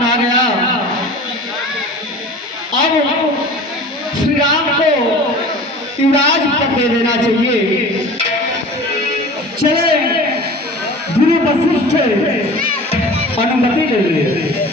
पन आ गया। अब श्री राम को युवराज पद दे देना चाहिए। चले गुरु वशिष्ठ अनुमति ले लिए।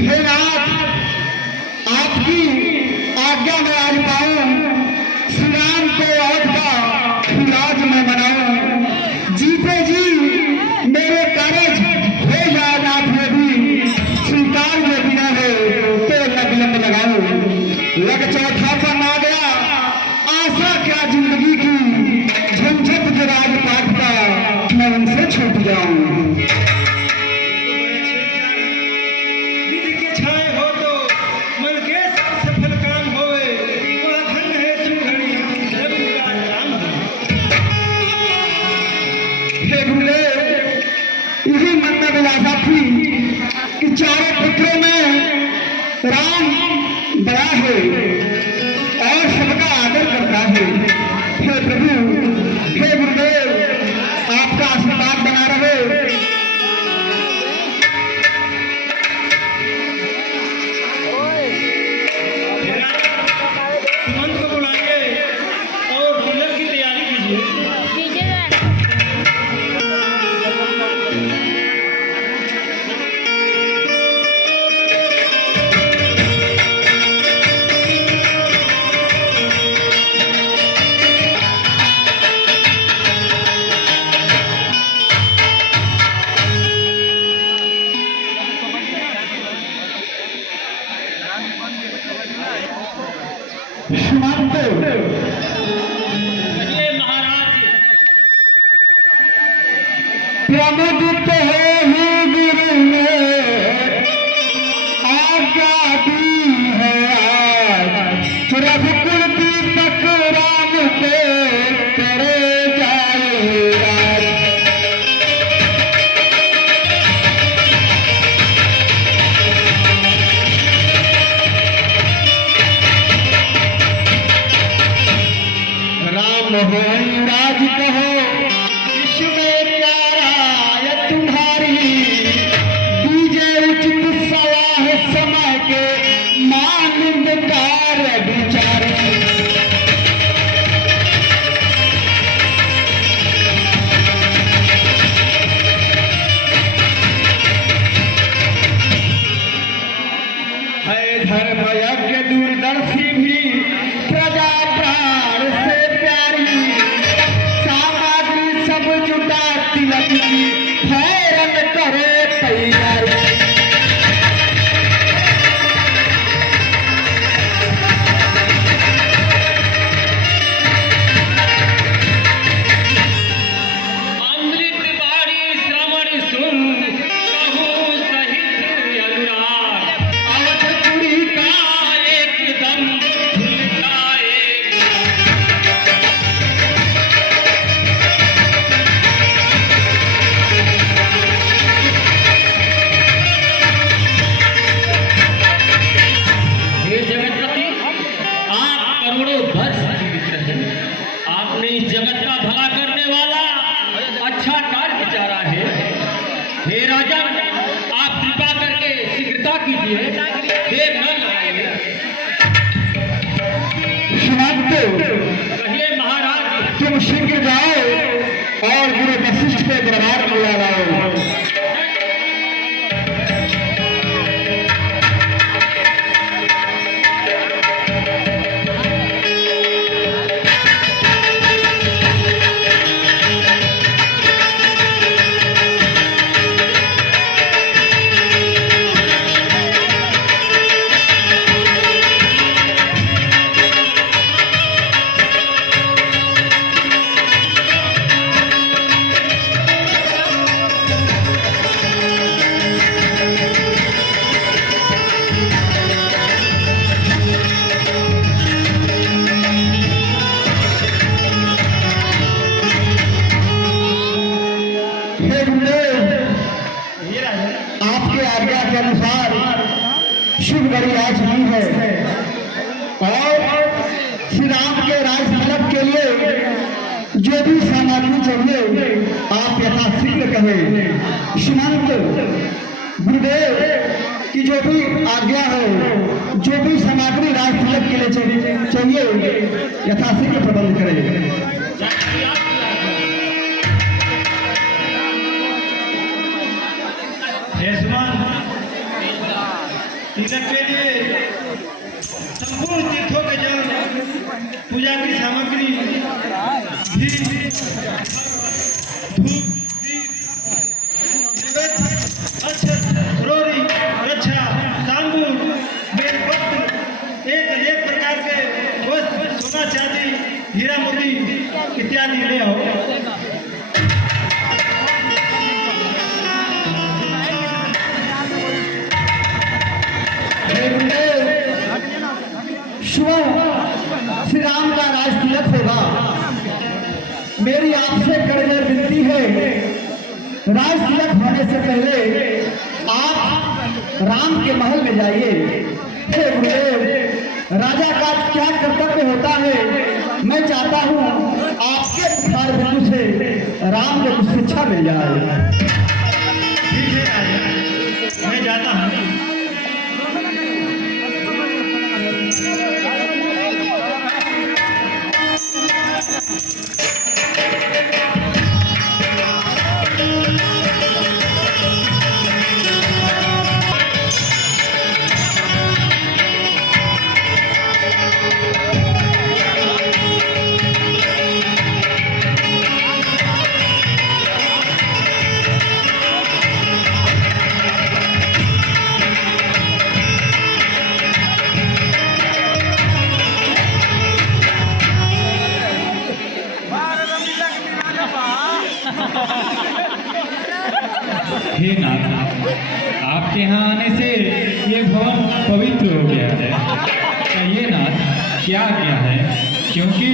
हे नाथ, आपकी आज्ञा में आज पाऊं, श्री राम को अवध का युवराज में बनाऊं। जीते जी मेरे कार्य हो जाए नाथ में भी, स्वीकार में बिना है तो न विलंब लगाऊं। लग चौथा पन आ गया, आशा क्या जिंदगी की, झंझट के राजपाट का मैं उनसे छूट जाऊं। यही मन में विलासा थी कि चारों पुत्रों में राम बड़ा है और सबका आदर करता है। हे प्रभु, हे गुरुदेव, आपका आशीर्वाद बना रहे। प्रमुदित है ही गुरु ने आज्ञा दी है आज रघुकुल दीपक राम को करे जाए राज। राम हो राज कहो इसमें प्यारा या तुम्हारी दीजे उचित सलाह समय के मानंदकार विचारी। है धर्म यज्ञ दूरदर्शी भी प्रजा प्राण से प्यारी सामग्री सब जुटा तिलक की हैरत करे तैयारी। अमृत बाड़ी श्रवण सुन कहूँ सहित अनुराग अवधपुरी का एकदम भूलता एक हे जगतपति, आप करोड़ों वर्ष जीवित रहे। आपने इस जगत का भला करने वाला अच्छा कार्य विचारा है। हे राजा, आप कृपा करके शीघ्रता कीजिए, देर न लगाइए। सुमंत कहिए महाराज। तुम शीघ्र जाओ और गुरु वशिष्ठ के दरबार में ला लाओ। हे गुरुदेव, आपके आज्ञा के अनुसार शुभ घड़ी आज हुई है और श्री राम के राज तिलक के लिए जो भी सामग्री चाहिए आप यथाशीघ्र कहें। श्रीमंत गुरुदेव की जो भी आज्ञा हो, जो भी सामग्री राज तिलक के लिए चाहिए यथाशीघ्र प्रबंध करें। तिलक के लिए संपूर्ण तीर्थों के जल, पूजा की सामग्री, घी, धूप, रोरी, रक्षा, तांबूल, बेलपत्र, एक प्रकार के वस्त्र, सोना चांदी, हीरा मोती इत्यादि ले आओ। श्री राम का राज तिलक होगा। मेरी आपसे करने विनती है, राज तिलक होने से पहले आप राम के महल में जाइए। हे गुरुदेव, राजा का क्या कर्तव्य होता है, मैं चाहता हूँ आपके विचार बिंदु से राम को कुछ शिक्षा मिल जाए। ठीक है राजा, मैं जाता हूँ। हे नाथ, आपके यहाँ आने से ये भवन पवित्र हो गया है। कहिए नाथ, क्या क्या है? क्योंकि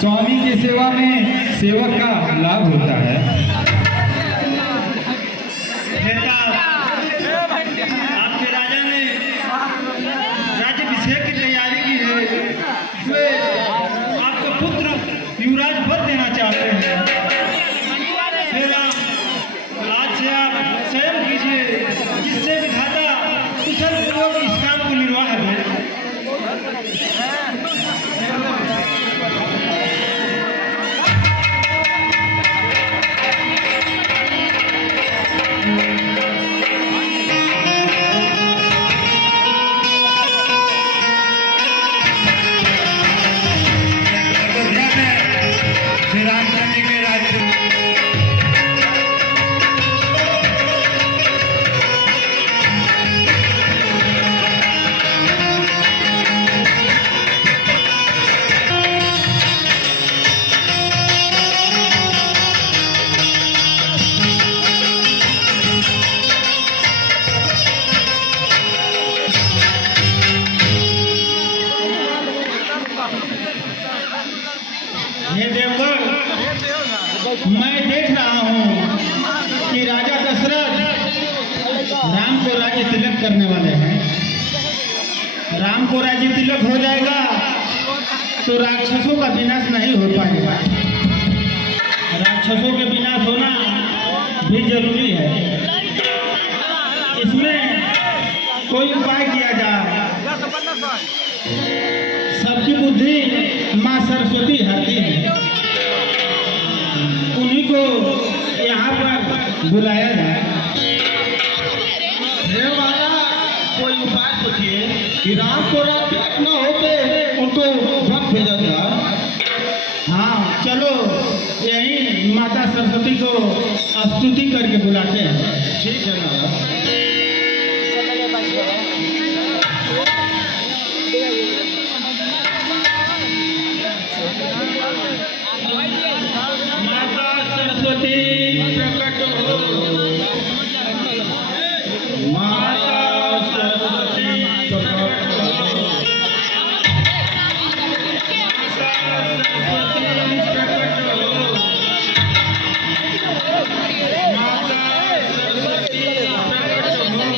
स्वामी की सेवा में सेवक का लाभ होता है। बेटा, आपके राजा ने राज्याभिषेक की तैयारी की है। वे आपको पुत्र युवराज पद देना चाहते हैं। बेटा, आज से आप स्वयं कीजिए, जिससे विधाता कुशल पूर्वक इस काम को निर्वाह करें। श्री रामचंद्र जी के राज्य हे देवगण, मैं देख रहा हूँ कि राजा दशरथ राम को राज्य तिलक करने वाले हैं। राम को राज्य तिलक हो जाएगा तो राक्षसों का विनाश नहीं हो पाएगा। राक्षसों के विनाश होना भी जरूरी है। इसमें कोई उपाय किया जाए। सबकी बुद्धि माँ सरस्वती हरती है, उन्हीं को यहाँ पर बुलाया जाए। हे माता, कोई उपाय सोचिए कि राम को राज्य न होते उनको वक्त भेजा जाए। हाँ, चलो यही माता सरस्वती को स्तुति करके बुलाते हैं। ठीक है ना? माता सरस्वती प्रकट हो, माता सरस्वती प्रकट हो, माता सरस्वती प्रकट हो, माता सरस्वती प्रकट हो।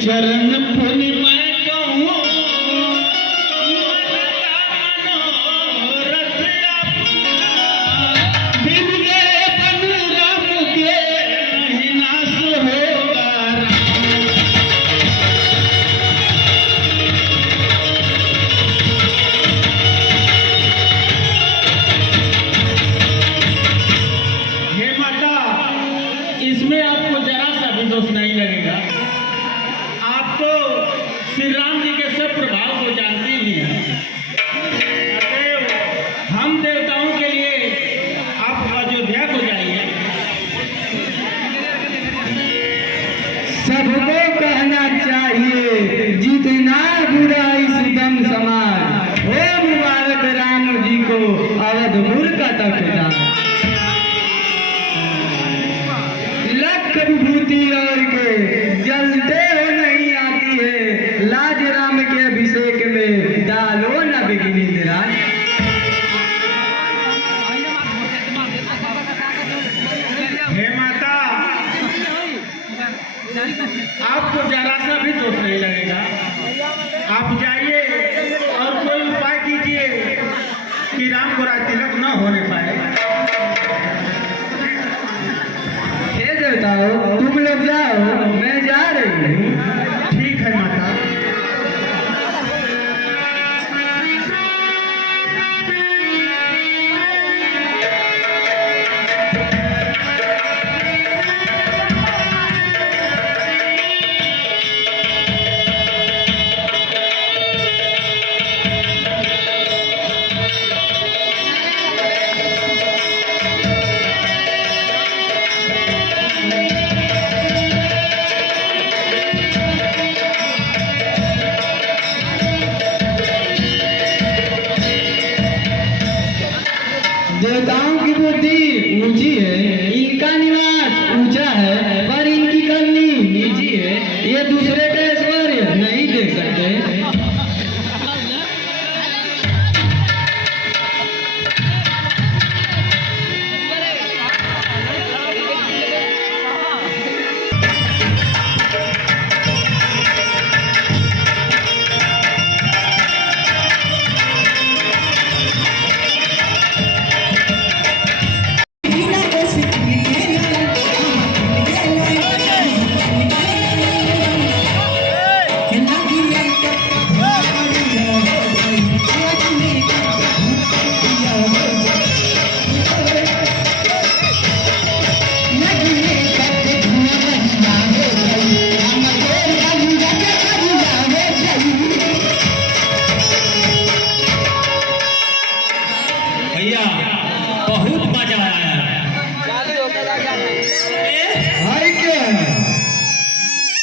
चरण पुनि मैं कहूँ, रथ बिन गए बन राम के नहीं नाश होगा। हे माता, इसमें आपको जरा सा भी दोष नहीं लगेगा। आप तो श्री राम जी के सब प्रभाव को जानती ही हैं। हम देवताओं के लिए आप अयोध्या को जाइए। सबको कहना चाहिए, जितना बुरा इस दम समाज हो, मुबारक राम जी को अवधपुर का तख्ता। लख विभूति और के जलते हो नहीं आती है, लाज राम के अभिषेक में डालो न बिघिनी निराज। हे माता, आपको जरा सा भी दोष नहीं लगेगा। आप जाइए और कोई उपाय कीजिए कि राम को राज तिलक न होने पाए। हे देवताओं, तुम लोग जाओ, मैं जा रही हूँ। ठीक है माता। देवताओं की बुद्धि ऊंची है, इनका निवास ऊंचा है, पर इनकी करनी नीची है। ये दूसरे का ऐश्वर्य नहीं देख सकते। भैया बहुत मजा आया। भाई क्या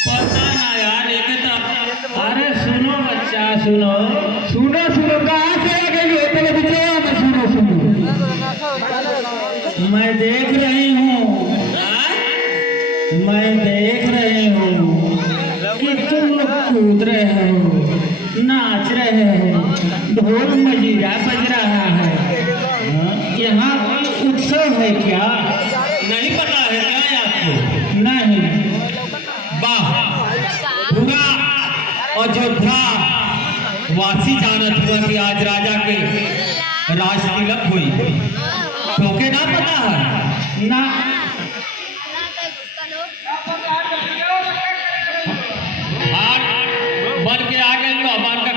पता ना यार, एक तो अरे सुनो बच्चा सुनो। सुनो सुनो, कहाँ से आ गई हो? पहले बिचारा में सुनो सुनो। मैं देख रही हूँ, मैं देख रही हूँ कि तुम लोग कूद रहे हो, नाच रहे हो, ढोल मजीरा बज रहा है। यहाँ कोई उत्सव है क्या? नहीं पता है क्या आपको? नहीं। वाह, पूरा अयोध्या वासी जानत हुआ कि आज राजा के राज तिलक हुई। तोके ना पता है ना। हाथ बन के आगे तो हमार का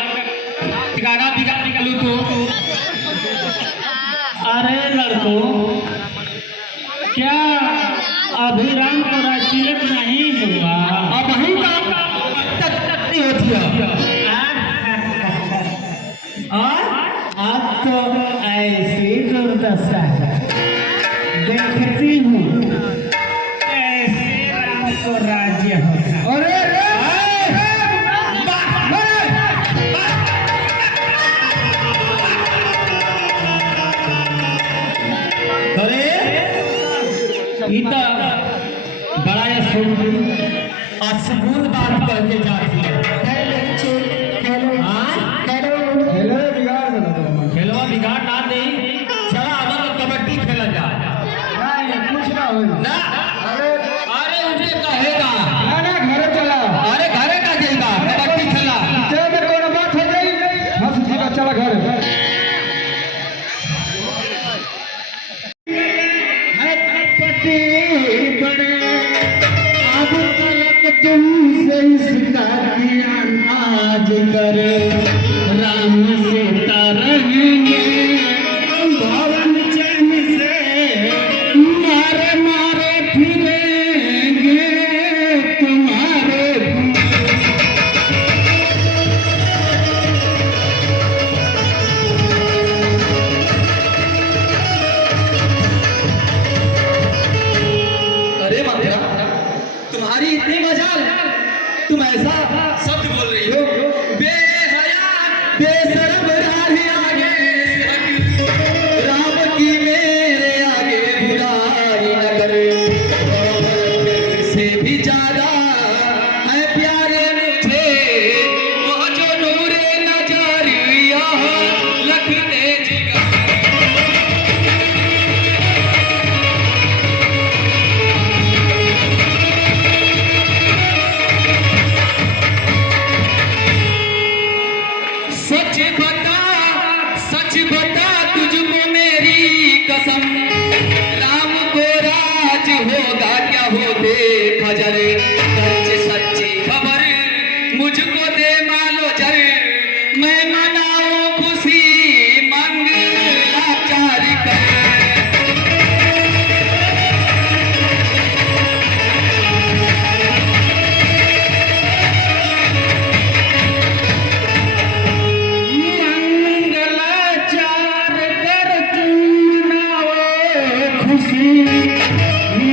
ठिकाना बिगाड़ निकलू तो। अरे लड़कों, क्या अभी राम को राज तिलक नहीं हुआ? अब वहीं का तक नहीं होती है। अब तो ऐसी दुर्दशा है, देखती हूँ कैसे राम को राज्य होगा। अरे अरे इतना बड़ा ये असबूत बात कह के जाती है। हाँ? हेलो बिगाड़ दो। खेलवा बिगाड़ ना दे, चला हमारा कबड्डी खेला जा। नहीं कुछ ना हो ना अरे मुझे कहेगा, ना घर चला। अरे घरे का जाएगा कबड्डी खेला। चल मेरे को बात हो गई, बस ठीक है, चला घर। अब तलक तुमसे इसका नाज करे, राम से रहेंगे भवन चैन से, मारे मारे फिरेंगे तुम्हारे। अरे मंत्रा, तुम्हारी इतनी मजाल, तुम ऐसा शब्द बोल रही हो। बेहया बेशरम राही आगे से हट, राम की मेरे आगे बुराई न करे। से भी ज्यादा है प्यारे मुझे वो जो नूरे नजरिया लखते जिगर। होगा क्या हो देखा जरे, सच्ची सच्ची खबर मुझको दे मालो जरे, मैं मनाऊं खुशी मंगलाचार कर। मंगलाचार कर तुम मनाओ खुशी,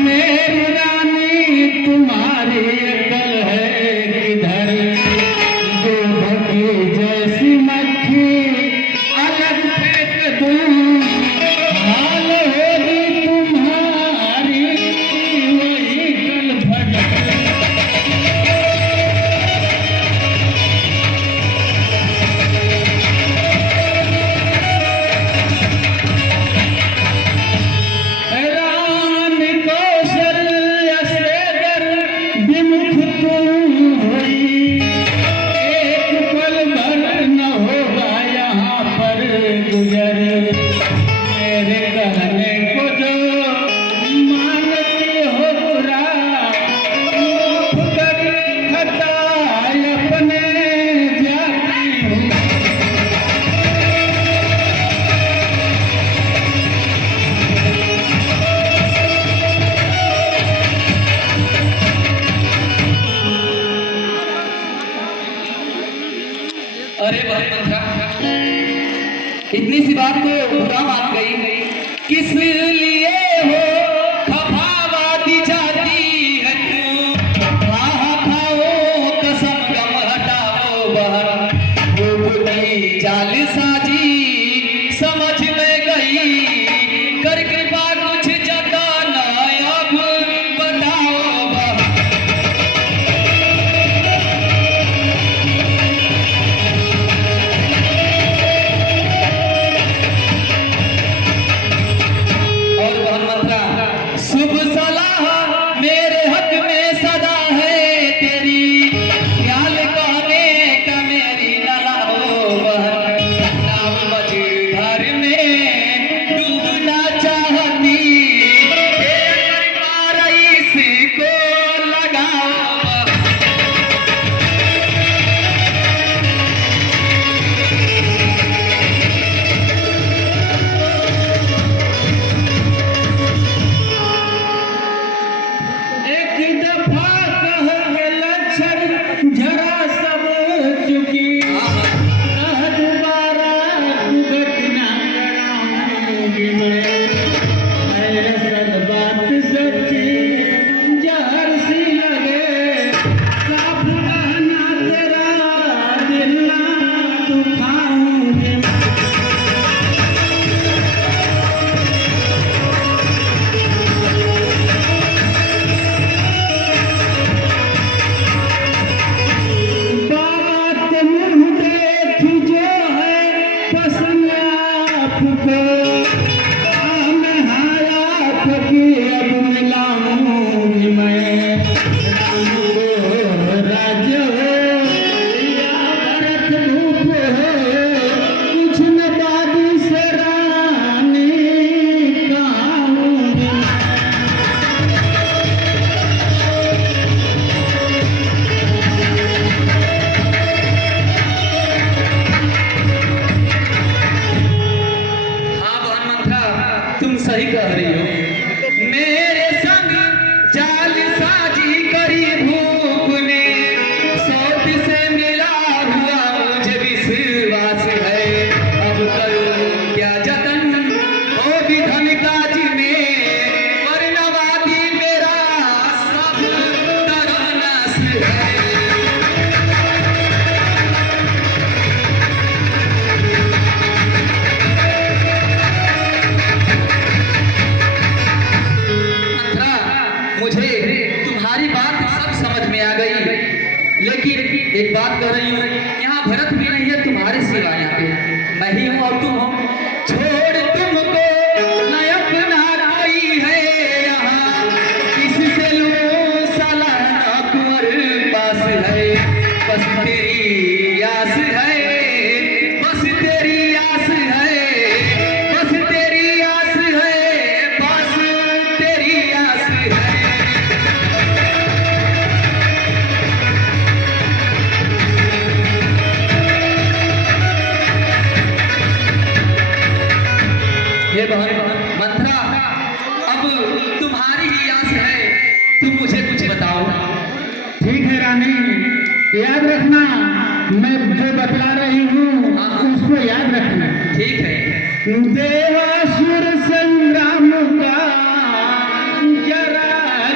मेरी रानी तुम्हारी अकल है किधर, जो भगी जैसी मक्खी अलग फेंक दूं, हाल होगी तुम्हारी वही कल भजन। राम कौशल्य से गर विमुख तुम हुई, एक पल भर न होगा यहाँ पर गुजर, मेरे कहने को जो मानती हो बुरा, माफ कर खता अपने जाती हूँ। अरे बलभद्रा, इतनी सी बात तो बुरा मान गई, किस लिए हो खफावादी जाती है तू, खाओ खाओ कसम गम हटाओ बहन, भूख नहीं जाल साजी समझ में गई, कर कृपा कुछ जताना अब बताओ बहन। और बहनमंत्रा, शुभ सलाह मेरे हक में सदा है तेरी, ख्याल कहने का मेरी न लाओ बहन, नाव मझधार में डूबना चाहती, तेरे परिवार इसको लगाओ बहन। एक दफा कह लक्षण जरा सब चुकी, कह दोबारा भुगत ना कराऊंगी मैं, असल बात सच्ची जहर सी लगे, साफ कहना तेरा दिल ना दुखाऊंगी। बात मुँह देख जो है पसंद आपको, मैं हालात की अब मिलाऊंगी मैं, राम को राज्य हो या भरत भूप हो, कुछ न बादी से रानी कहूँगी। हाँ बहनमंत्रा, तुम सही कह रही हो, मेरे संग जाल साजी करी भूप ने, सोच से मिला हुआ मुझे विश्वास है, अब करूं क्या जतन ओ विधन काज में, वर्णवादी मेरा सब तरह नाश है। मंत्रा, मुझे तुम्हारी बात सब समझ में आ गई, लेकिन एक बात कह रही हूँ, यहाँ भरत भी नहीं है तुम्हारे सिवा, यहाँ पे मैं ही हूँ और तुम हो, छोड़ तुमको न अपना कोई है यहाँ, किससे लूं सलाह न कुंवर पास है, बस तेरी आस है, बस तेरी आस है, बस तेरी आस है, बस तेरी आस है। तुम मुझे कुछ बताओ। ठीक है रानी, याद रखना, मैं जो बतला रही हूँ उसको याद रखना। ठीक है। देवासुर संग्राम का जरा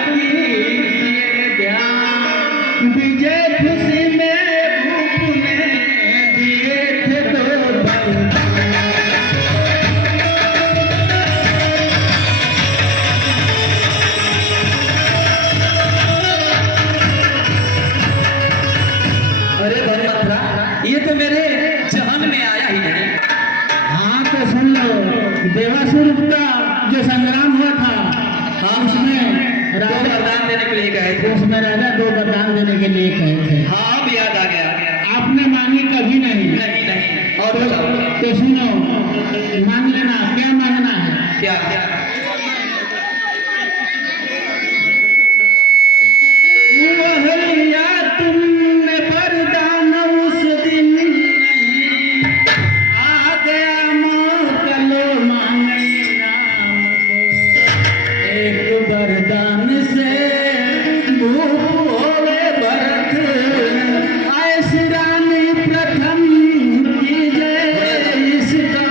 कीजिए ध्यान, विजय खुशी में भूप ने दिए थे तो अरे धर्मपत्रा, ये तो मेरे जहन में आया ही नहीं। हाँ तो सुन लो, देवासुर का जो संग्राम हुआ था, हाँ उसमें तो राजा वरदान देने के लिए गए थे। उसमें राजा 2 वरदान देने के लिए कहे थे। हाँ अब याद आ गया। आपने मांगी कभी नहीं। नहीं नहीं, और बताओ। तो सुनो, मांग लेना। क्या मांगना है? क्या? वह लिया तुमने वरदान उस दिन नहीं, आ गया मौका लो मांगे नाम को। एक वरदान से भूप होवे भरत, ऐसी रानी प्रथम कीजिए इसका।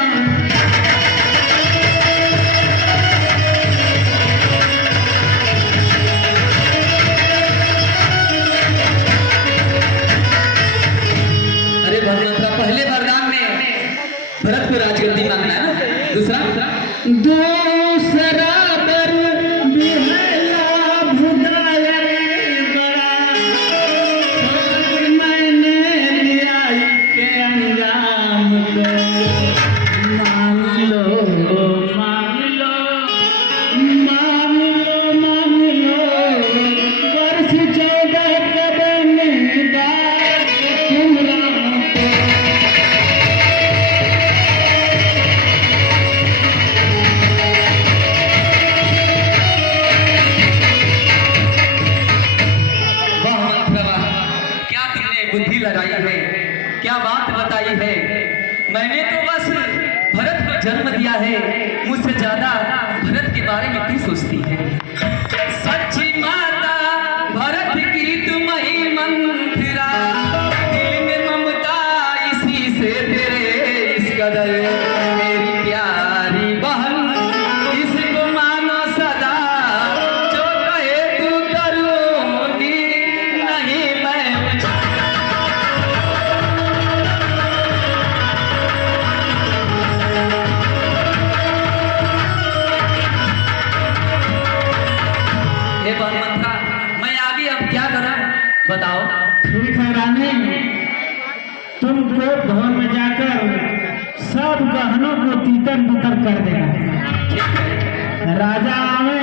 अरे भगवंतरा, पहले वरदान में भरत को राजगद्दी मांगना है ना, दूसरा दूसरा बर बिहला भुदाया बड़ा, सब मैंने लिया इसके अंजाम को। मांग लो मांग लो मांग लो मांग लो, वर्ष 14 करने का तुम राम को। वाह मंत्र वाह, क्या तुमने बुद्धि लगाई है, क्या बात बताई है। मैंने तो बस भरत को जन्म दिया है, मुझसे ज्यादा भरत के बारे में तू सोचती है। सच्ची माता भरत की तुम ही मंत्रा, दिल में ममता इसी से तेरे इस कदर। मेरी प्यारी बहन इसको मानो सदा, जो कहे तू करूँगी, नहीं मैं हे भगवंता, मैं आगे अब क्या करूं बताओ। ठीक है रानी, तुम कोर्ट भवन में जाकर सब गहनों को तीतर बितर कर देना। राजा आवे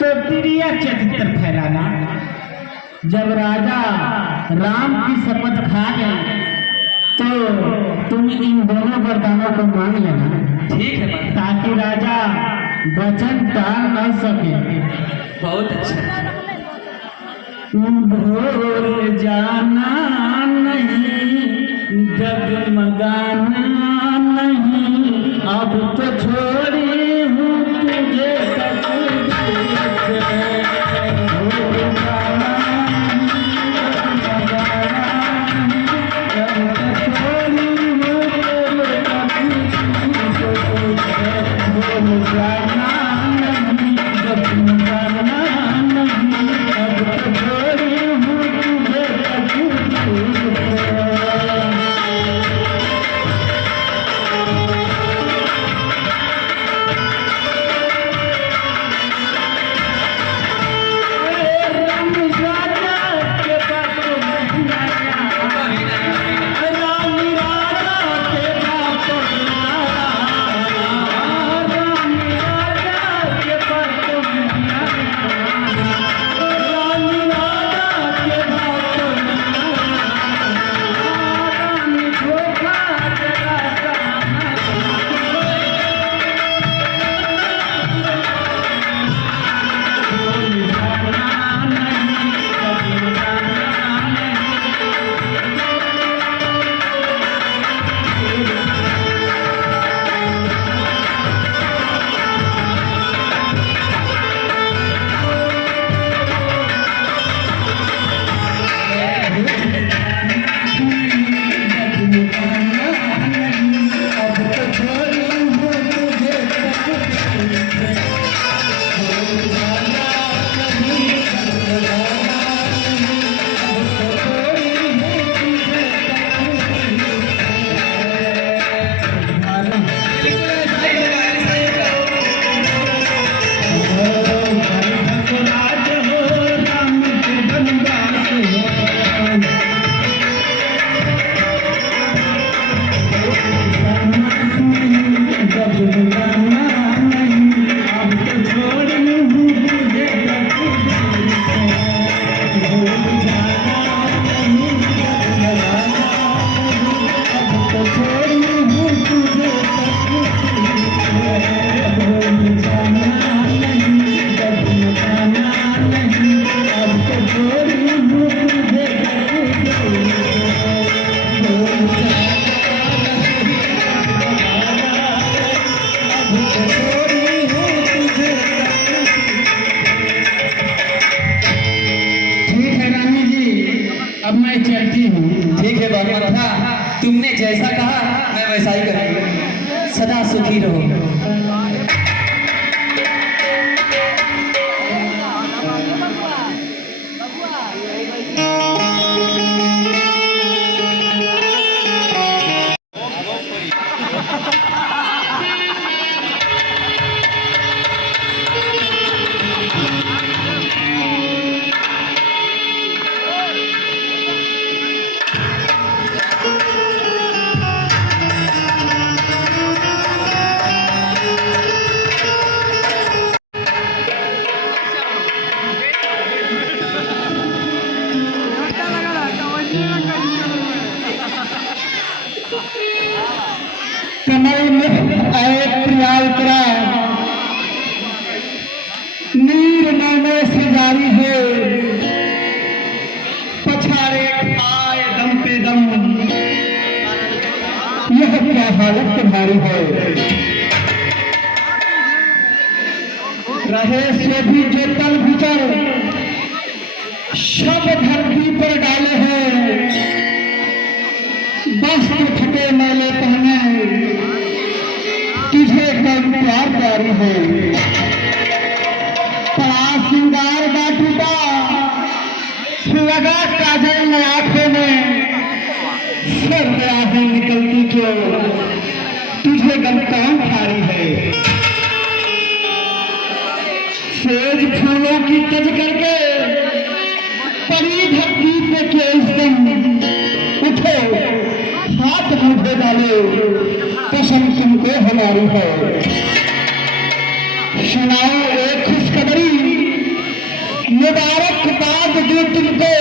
तो प्रिया चरित्र फैलाना। जब राजा राम की शपथ खा ले तो तुम इन दोनों वरदानों को मांग लेना, ठीक है मंत्री, ताकि राजा वचन टाल न सके। बहुत अच्छा। भूल जाना नहीं, डगमगाना नहीं, अब तो छोड़ी हूँ तुझे तकदीर से। भूल जाना नहीं, डगमगाना नहीं, अब तो छोड़ी हूँ तुझे तकदीर से। भूल जाना नहीं, डगमगाना नहीं, अब तो छोड़ी हूँ तुझे तकदीर से। अब मैं चलती हूँ। ठीक है बहुमंत्रा, तुमने जैसा कहा मैं वैसा ही करूँगी। सदा सुखी रहो। कमल में आए प्रिया उतरा, नीर मैंने से जारी है, पछाड़े आए दम पे दम, यह क्या हालत तुम्हारी है। रहे से भी जो तल भीतर शब धरती पर डाले हैं, वस्त्र फटे मैले पहने, तुझे कब प्यार प्यारी है। पड़ा सिंगार का टूटा, लगा काजल न आंखों में, सर में आहें निकलती क्यों, तुझे गम कौन खारी है। सेज फूलों की तज करके परी धरती पे के इस दिन, उठो हाथ मुझे डालो, कसम तुमको हमारी है। सुनाओ एक खुशखबरी, मुबारकबाद दो तुमको,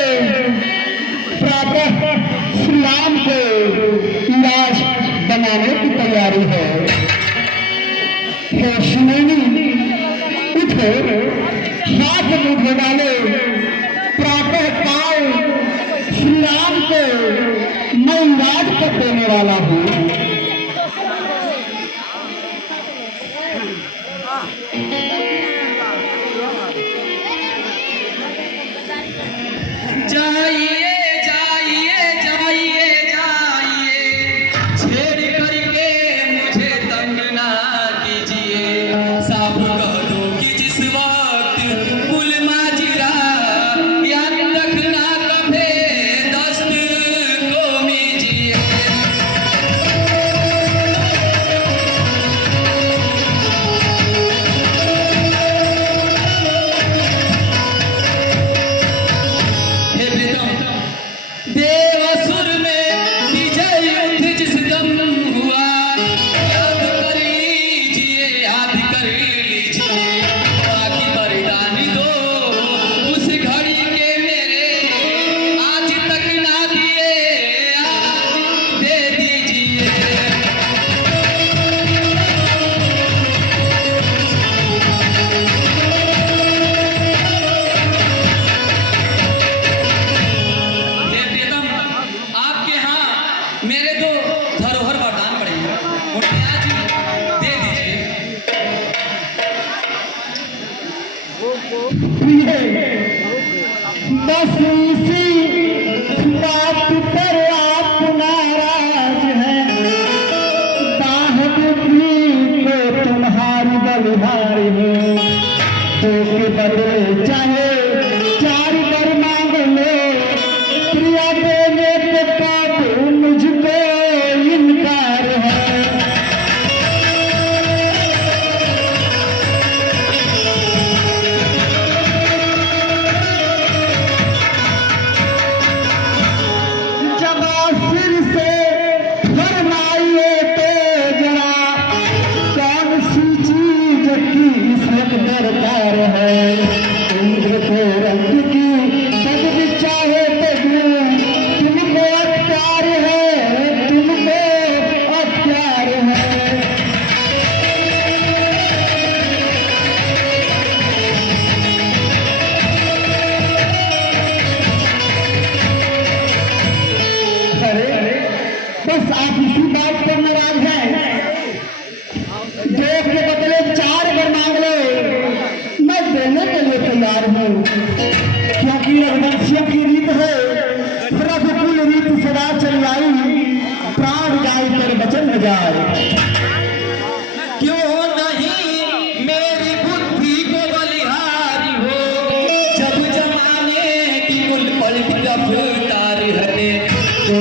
प्रातः श्री राम को लाश बनाने की तैयारी है। हे सुनैनी, उठो हाथ मुझे डालो, प्रातः काल श्री राम को मैं राज को देने वाला हूँ। जाइए जाइए जाइए जाइए, छेड़ करके मुझे तंग ना कीजिए। साफ कह दो कि जिस वक्त कुल माजरा याद रखना, कभे दस्त को मीजिए। हे प्रीतम, देवासुर में विजय युद्ध जिस दम हुआ, याद कर लीजिए, याद कर लीजिए। बाकी बलिदानी दो उस घड़ी के मेरे, आज तक ना दिए, आज दे दीजिए। हे प्रीतम, आपके यहाँ मेरे दो धरोहर वरदान पड़े हैं, उन्हें आज दे दीजिए। बस इसी बात पर आप नाराज हैं, बहादुरी को तुम्हारी बलिहारी है। दो के बदले चाहे चार बर मांग लो, प्रिया देने पे काबू मुझको इनकार है। जाए पर वचन न जाए। क्यों नहीं मेरी बुद्धि को बलिहारी हो, जब जमाने की कुल पलट रफ्तार है, तो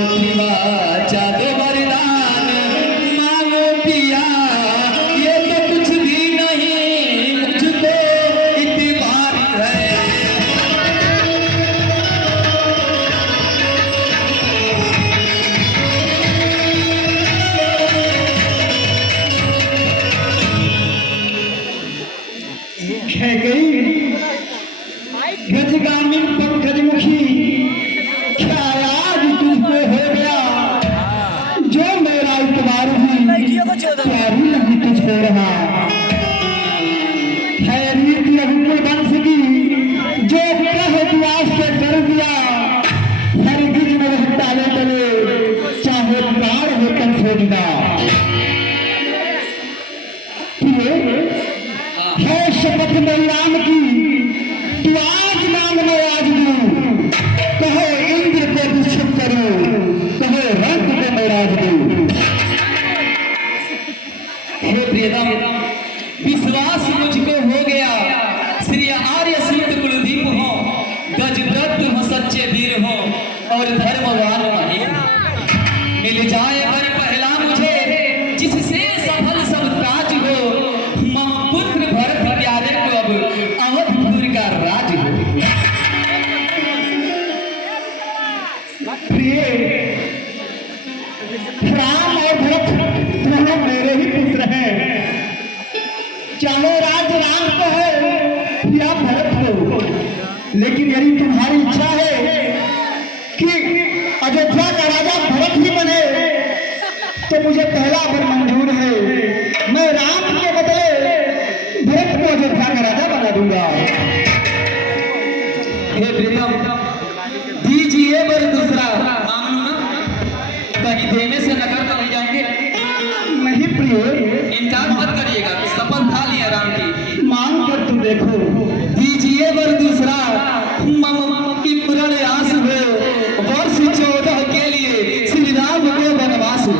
चादे वरदान मांगो पिया, ये तो कुछ भी नहीं मुझको इतबार है। कह गई गजगामी पंकजमुखी, क्या आज तुझको हो गया जो मेरा इतबार भी प्यारी नहीं तो छोड़ रहा। है रीत रघुकुल वंश की जो कह दिया से कर दिया, हरगिज न रह टाले तले चाहे प्राण हो तन सोचना। है शपथ में राम की तू आज नाम में आज दूं, कहो इंद्र को दुष्ट करो, कहो रंग को मैं राज दूं। हे प्रियतम, विश्वास मुझको हो गया, श्री आर्य सिद्ध कुलदीप हो, गजव्रत हो, सच्चे वीर हो और धर्मवान मही हो। मिल जाए वर पहला मुझे जिससे सफल सब काज हो, मम पुत्र भरत प्यारे को अब अवधपुर का राज हो। प्रिय राम और भरत दोनों मेरे ही पुत्र हैं, चाहे राज राम को है या भरत को, लेकिन यदि तुम्हारी इच्छा है कि अयोध्या का राजा भरत ही बने तो मुझे पहला वर मंजूर है। मैं राम के बदले भरत को अयोध्या का राजा बना दूंगा। हे प्रियतम, दीजिए वर दूसरा, मांग लो ना, कहीं देने से नगर तो नहीं जाएंगे। नहीं प्रिय, इनकार मत करिएगा, शपथ खा लिया राम की। मांग कर तुम देखो। दीजिए वर दूसरा, मम की प्रण आस हो, वर्ष 14 के लिए श्री राम को वनवास हो।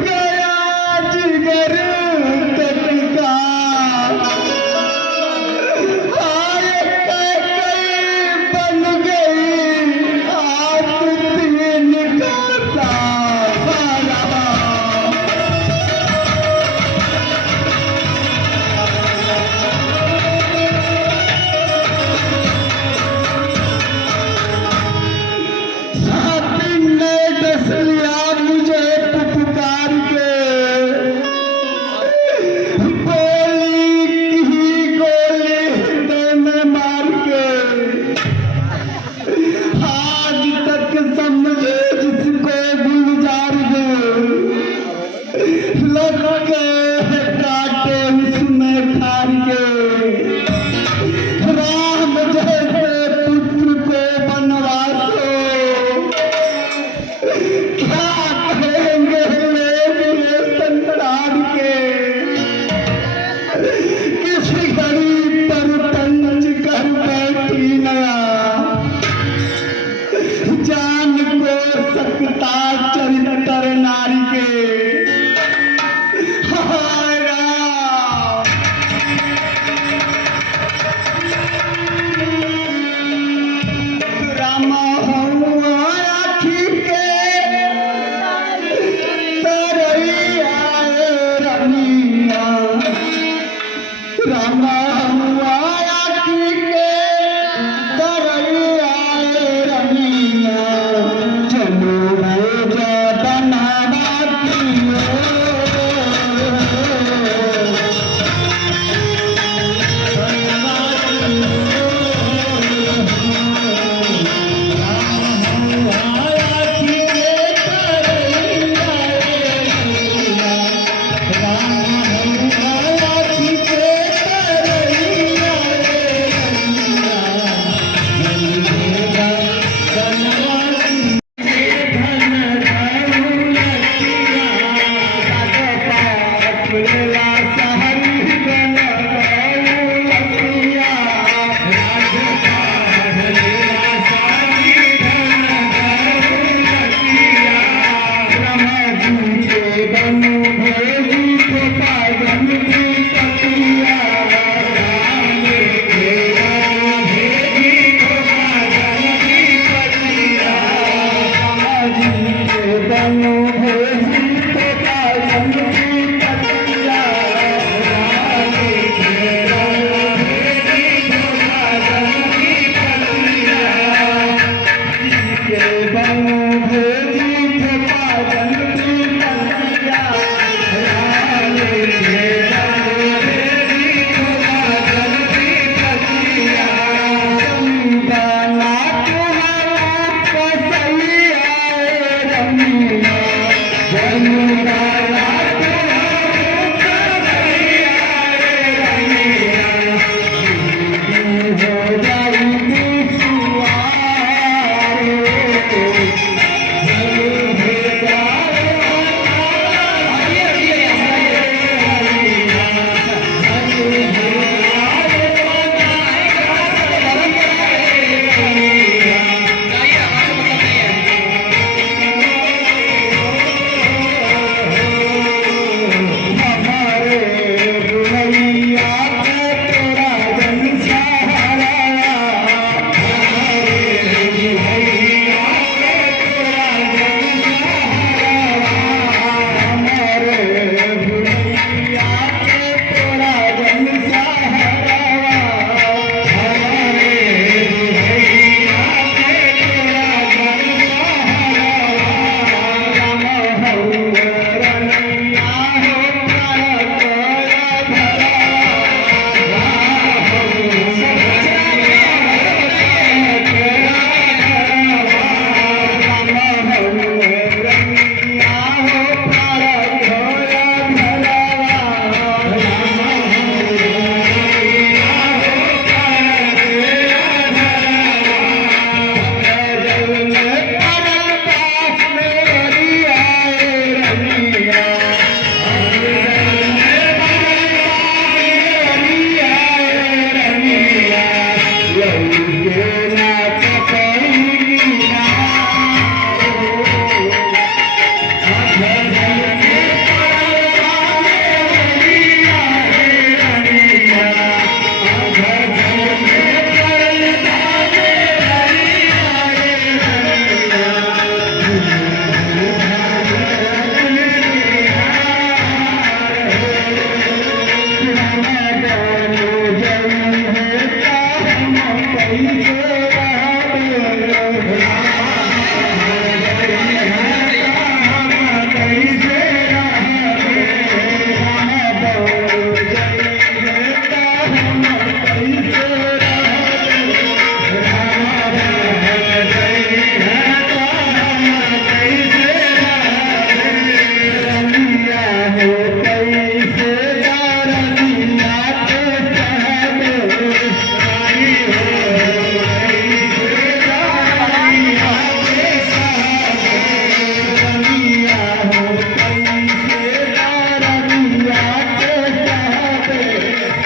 गया जिगर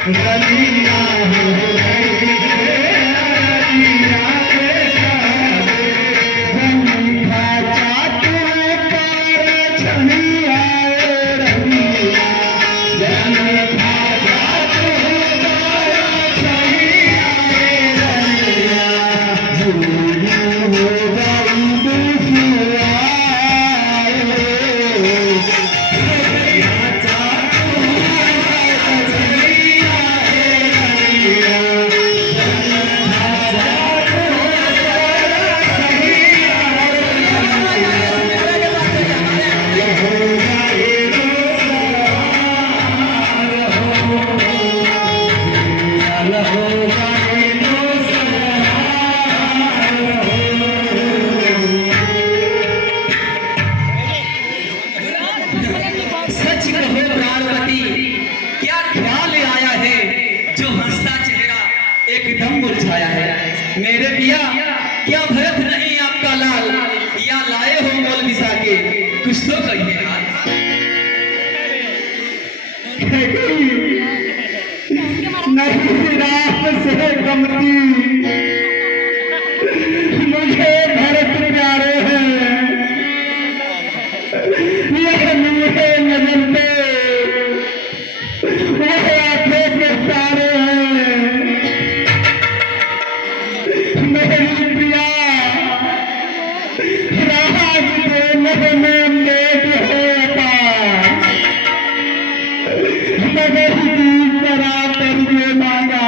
रलिया हो गई रलिया के साथ जंखा चाटू पर छनिया रलिया जंखा चाटू पर छनिया रलिया झूलू हो गई दुसरा सच कहो प्राणवती, क्या ख्याल आया है जो हंसता चेहरा एकदम मुरझाया है। मेरे पिया, क्या भरत नहीं आपका लाल, या लाए हो मोल बिसा के, कुछ तो कहिए यार। नहीं रात से गमती मुझे भरत प्यारे हैं, यह मुझे नजर पे वह आंखों के तारे हैं। मेरी प्रिया राज देने में लेट होता, मगर की तरह करिए मांगा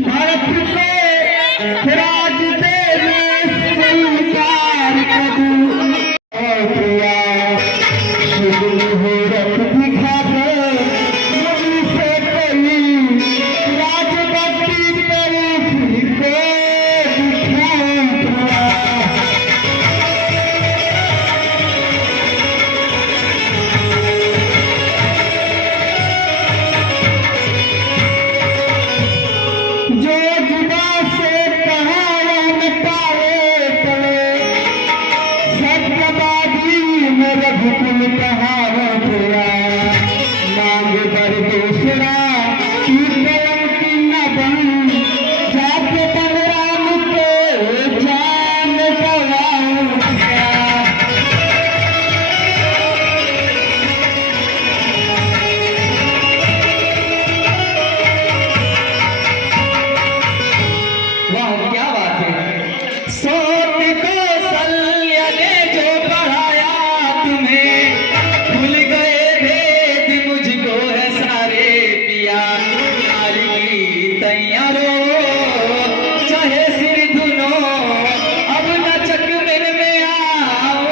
भारत को राज देने स्वीकार करूं। प्रिया शुभ मुहूर्त दिखा दे मुझसे कोई राजभक्ति तेरी फिर को दिखाऊं प्रिया। जो जुबा से कहा न पावे पड़े, सत्यवादी में रघुकुल कहावत हुआ। मांग कर दूसरा की कलम की न बन, जाके बलराम के जान गवाऊंगा। वाह, क्या बात है। सोत कौशल्य ने जो पढ़ाया तुम्हें, भूल गए भेद मुझको है सारे पिया। नारी की तैयारो चाहे सिर धुनो, अब न चकमेर में आओ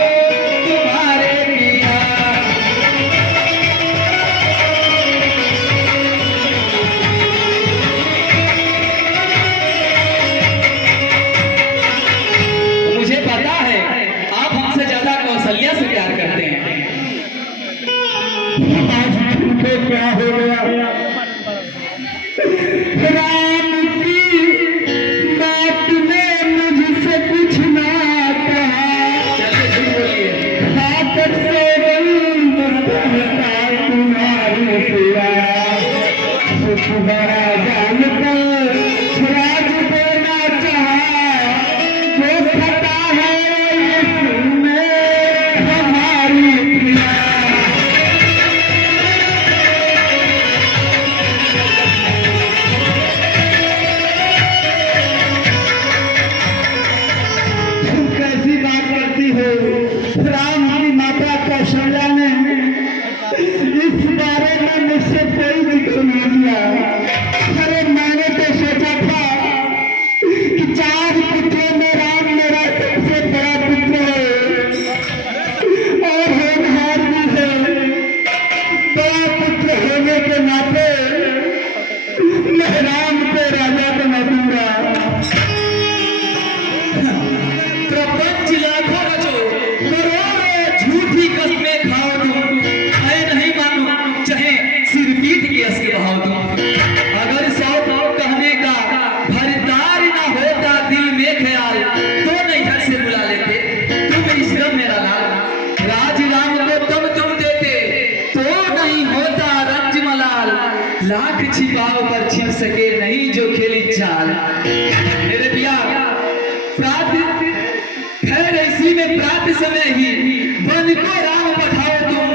तुम्हारे पिया। मुझे पता है आप हमसे ज्यादा कौशल्या से प्यार करते हैं। आज तुमको क्या हो गया? राम की बात में मुझसे कुछ ना कहा, चलिए झूठ बोलिए। खाकर से रंग कहता तुम्हारी पिया। सुख बड़ा जानकर राज देना चाहा, जो खता है इसमें हमारी प्रिया। तुम कैसी बात करती हो? राम की माता कौशल्या ने इस बारे में मुझसे कोई जिक्र नहीं किया। अरे मैंने तो सोचा था कि 4 पुत्रों में राम मेरा सबसे बड़ा पुत्र है और होनहार भी है। बड़ा पुत्र होने के नाते मैं राम को राजा बना दूंगा। प्रपंच लाखों रचो, करोड़ों प्रात समय ही बन को राम पठाओ तुम,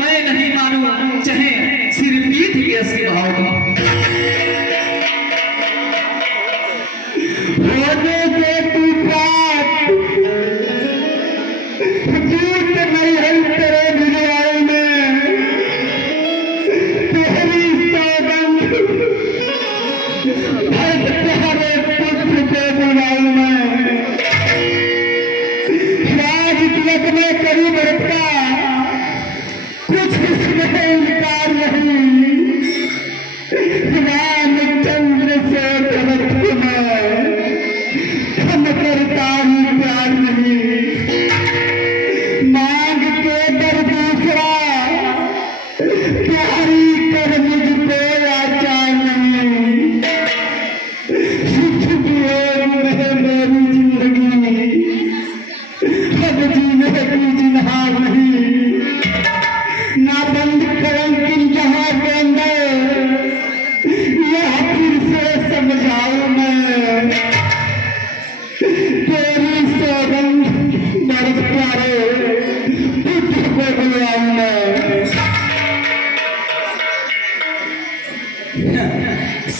मैं नहीं मानू चाहे सिर पीठ के असली भाव तुम। होने के तू बात दूत नहीं है तेरे विजय में, तेरी सौगंध भक्त तुम्हारे पुत्र के बुलाई में। राज तिलक में करी व्रत का कुछ इसमें इनकार नहीं, रामचंद्र से भरत में हम करता ही प्यार नहीं। मांग के दर दूसरा प्यारी कर मुझको आचार नहीं। सुख दिए में मेरी जिंदगी अब जीने की जिन्हार नहीं। ना बंद करें जहाँ के अंदर यह फिर से समझाऊं मैं, तेरी सौगंध बरस प्यारे पुत्र को बुलाऊं मैं।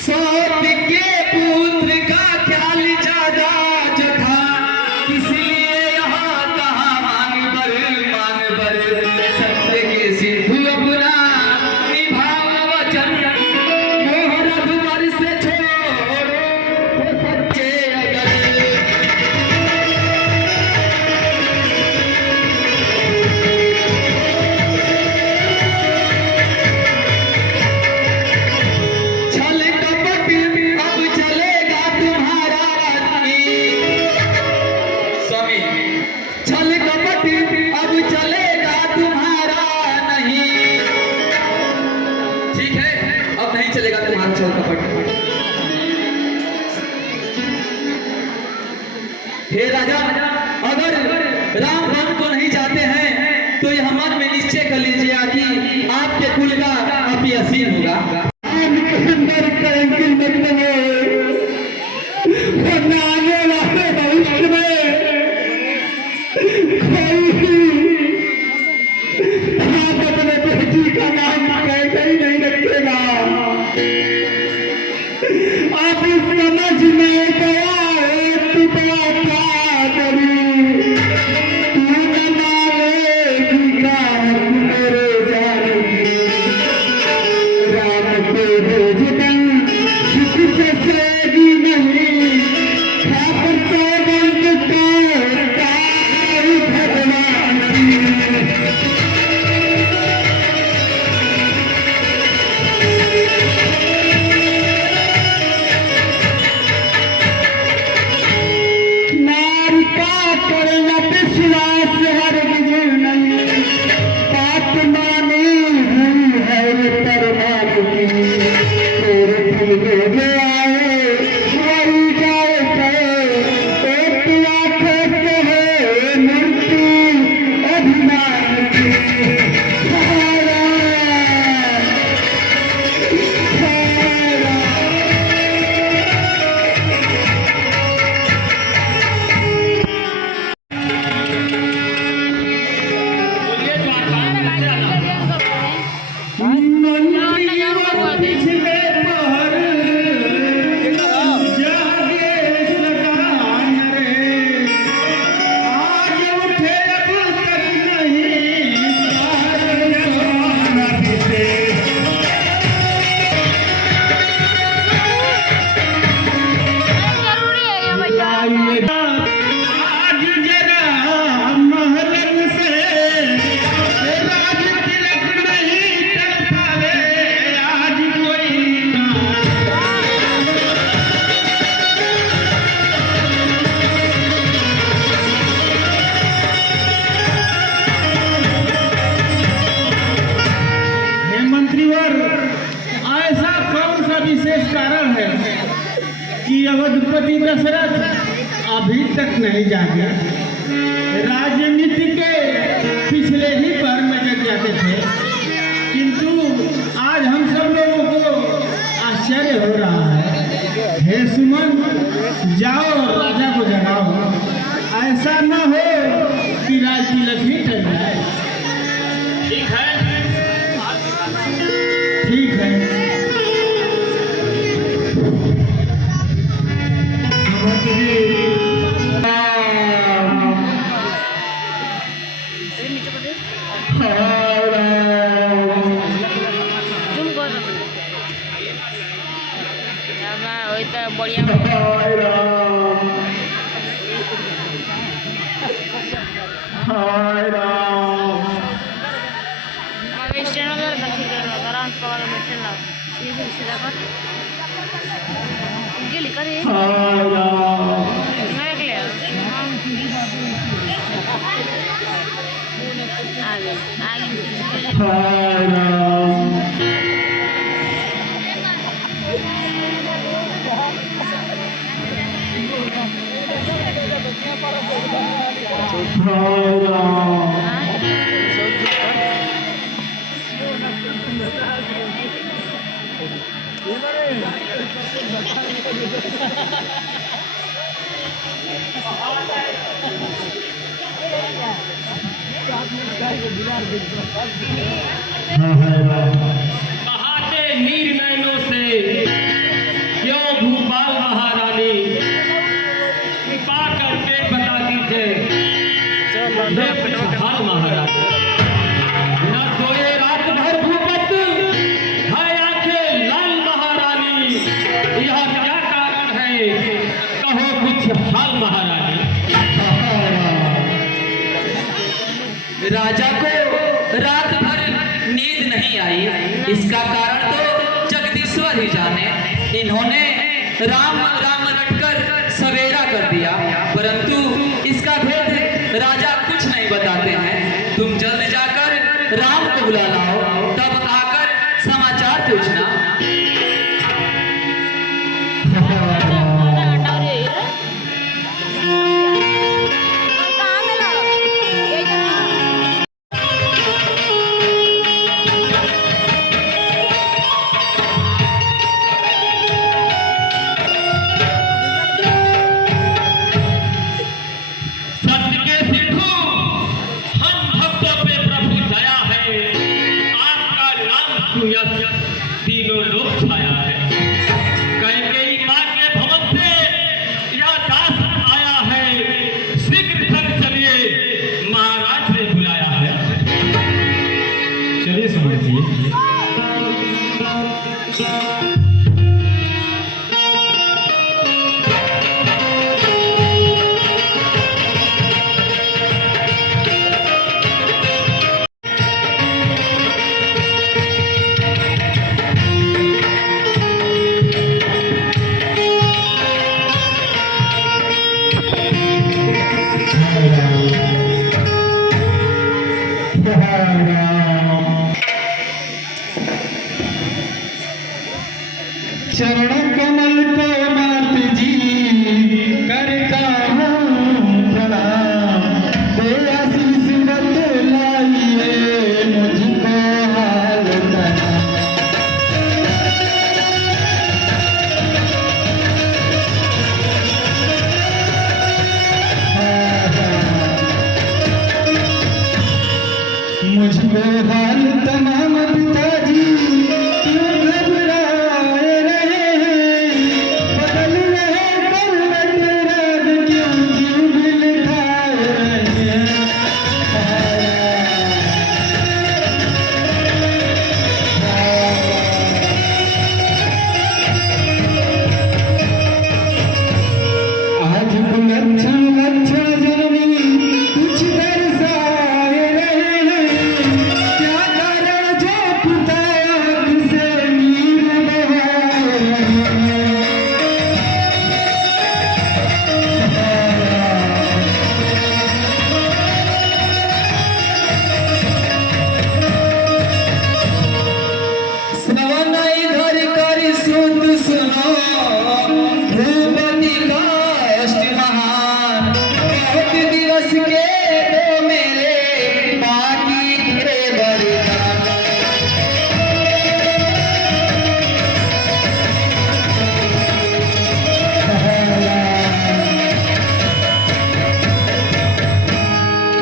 सौत के पुत्र का ख्याल ज्यादा जो था, इसलिए यहाँ कहा मान बर सत्य के सिंधु अपना निभाओ वचन, मोह रघुवर से छोड़ो वो सच्चे अगर। छल कपट अब चलेगा तुम्हारा नहीं। स्वामी, छल कपट अब चलेगा तुम्हारा नहीं। ठीक है, अब नहीं चलेगा तुम्हारा छल कपट। हे राजा, अगर राम वन को नहीं चाहते हैं तो यह मन में निश्चय कर लीजिए कि आपके कुल का अपयसीन होगा। अंदर करेंगे मतलब बनाने वाले भविष्य में आप अपने बेटी का नाम कैसे ही नहीं रखेगा। आप समझ में गया तू बात करी, तू न मानेगी गाँव मेरे जान की। राम को भेजन सुख से सेगी नहीं, खापर सौगंध करता भगवान की। नारी का करना विश्वास हरगिज नहीं, बात मानी हुई है परमात्मा की। तेरे दिल में जो आए वही जाए कहे, एक आंखों से है मूर्ति अभिमान की। हारा, हारा। बोलिए द्वारका में चला। पिछले पहर जागे सकान रे, आज उठे अब तक नहीं तार सोना से। आज जरा महलन से राज तिलक नहीं टल पावे, आज कोई ना। हे मंत्रीवर, ऐसा कौन सा विशेष कारण है कि अवधपति दशरथ अभी तक नहीं जागे? राजनीति के पिछले ही पर में जग जाते थे, किंतु आज हम सब लोगों को आश्चर्य हो रहा है। हे सुमन, जाओ राजा को जगाओ, ऐसा न हो हाय राम हाय राम हाय राम हाय राम बहाते नीर नैनों से क्यों भूपाल महारानी कृपा करके बता दीजिए ये कुछ हाल महारानी न सोए रात भर भूपत है आंखें लाल महारानी यह क्या कारण है कहो कुछ हाल महारानी। राजा को रात भर नींद नहीं आई, इसका कारण तो जगदीश्वर ही जाने। इन्होंने राम राम रटकर सवेरा कर दिया, परंतु इसका भेद राजा कुछ नहीं बताते हैं। तुम जल्द जाकर राम को बुला लाओ, तब आकर समाचार पूछना। सत्य के सिद्धू हम भक्तों पे प्रभु दया है, आपका नाम सुयश तीनों लोग छाया है। कैकेयी मां के भवन से यह दास आया है, शीघ्र संग चलिए महाराज ने बुलाया है। चलिए सुमन जी। चरण कमल को मात जी करता हूँ प्रणाम, दे आशीष बतलाइए मुझको हाल तना। मुझको हाल तमाम पिताजी क्यों घबराए रहे हैं, बदल रहे करवट रात क्यों जीव बिलखाए रहे हैं। आज अच्छा अच्छा जननी कुछ दर्शाए रहे हैं, क्या कारण जो पिता से नीर बहाए रहे हैं। श्रवण इधर कर सुत सुनो, भूपति का अष्ट महान। बहुत दिवस के दो मेरे बाकी थे वरदान।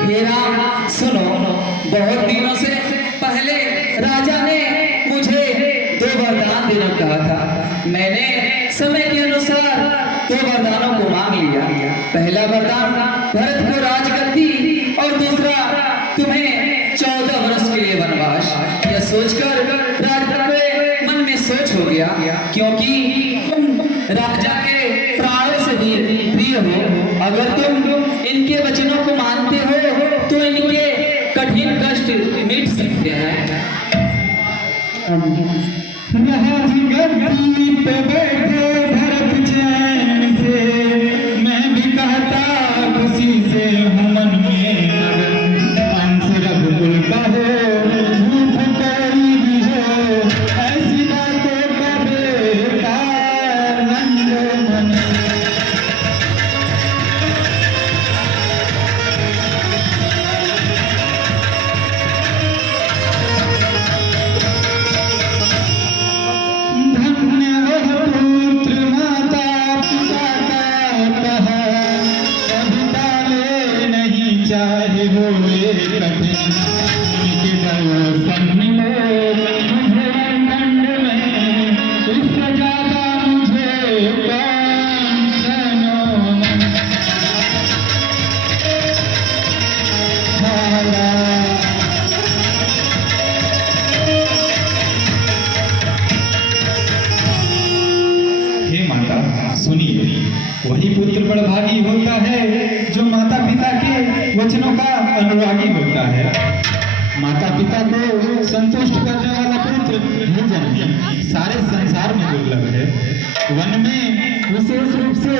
हे राम सुनो, बहुत दिनों से पहले राजा ने मुझे दो वरदान देना कहा था। मैंने समय के अनुसार दो वरदानों को मांग लिया। पहला वरदान भरत को राजगद्दी और दूसरा तुम्हें 14 वर्ष के लिए वनवास। यह सोचकर राजा के मन में सोच हो गया, क्योंकि तुम राजा के प्राणों से भी प्रिय हो। अगर तुम इनके वचनों को मानते हो मिट सकते हैं। गद्दी पे बैठे भरत चैन से, मैं भी कहता खुशी से हूँ मन में मगन। अंश रघुकुल का हो, रूप कोई भी हो, ऐसी बातों का बेकार रंग मन। धन्य वह पुत्र माता पिता का कहा, कभी टाले नहीं चाहे हुए कठिन। उनके दर्शन मिले मुझे रंगमंड में, इससे ज्यादा मुझे कौन सनो मन। हे माता सुनिए, वही पुत्र बड़भागी होता है जो माता पिता के वचनों का अनुरागी होता है। माता पिता को संतुष्ट करने वाला पुत्र ही जन्मे सारे संसार में दुर्लभ है। वन में विशेष रूप से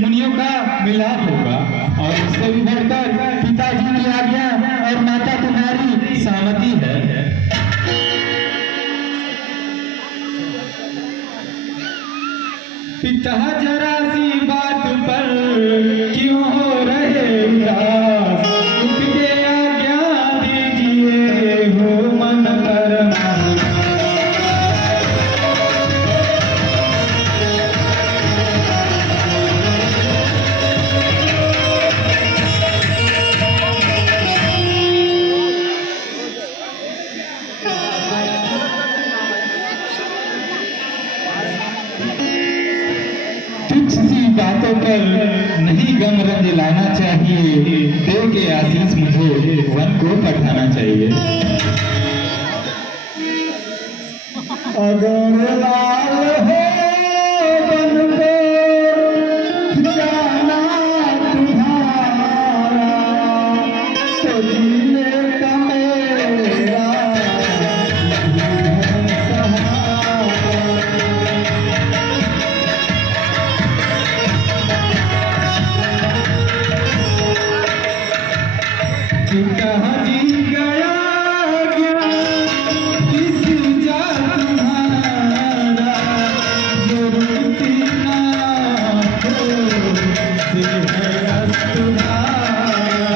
मुनियों का मिलाप होगा, और उससे भी बढ़कर पिताजी की आज्ञा और माता तुम्हारी सहमति है। पिता जरा सी बात पर क्यों हो रहे उदास, उठ के आज्ञा दीजिए हो मन परमात्मा। तुच्छ सी बातों पर नहीं गम रंज लाना चाहिए, देव के आशीष मुझे वन को पठाना चाहिए। अगर लाल हो बन को जाना तुम्हारा, तो जीने का मेरा सहारा। कहाँ जी गया गया किस जा तुम्हारा, जो रुकती ना हो से है रस तुम्हारा।